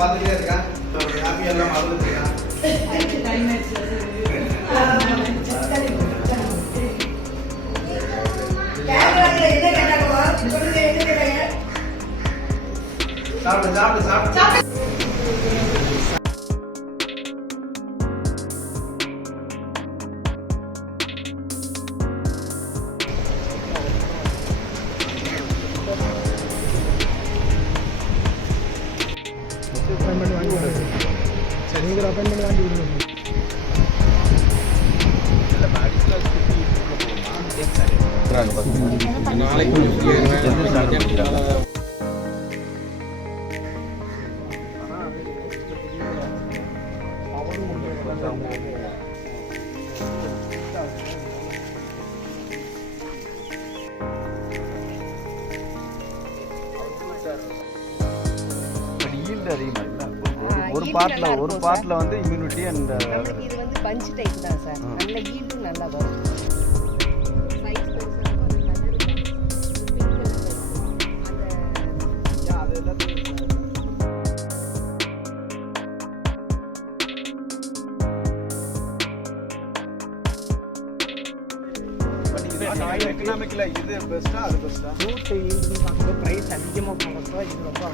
பார்த்துட்டே இருக்கேன். ஹாப்பி எல்லாம் மறந்துட்டீங்க. சாப்பிடு சாப்பிடு சாப்பிடு. அப்பாயின்மெண்ட் வாங்கி விடுறது. சரி, நீங்கள் அப்பாயின்மெண்ட் வாங்கி விடுங்க. ஒரு பார்ட்ல வந்து இம்யூனிட்டி அண்ட் நமக்கு இது வந்து பஞ்ச் டைப் தான் சார். நல்ல ஈல்டும் நல்லா வரும். சைஸ் பெருசா இருக்கும். அது எல்லாத்தையும் எக்கனாமிக்ல இது பெஸ்டா அது பெஸ்டா? ஃப்ரூட் ஈல்டுன்னு பார்க்கும்போது பிரைஸ் அதிகமாக போகிறப்ப இது ரொம்ப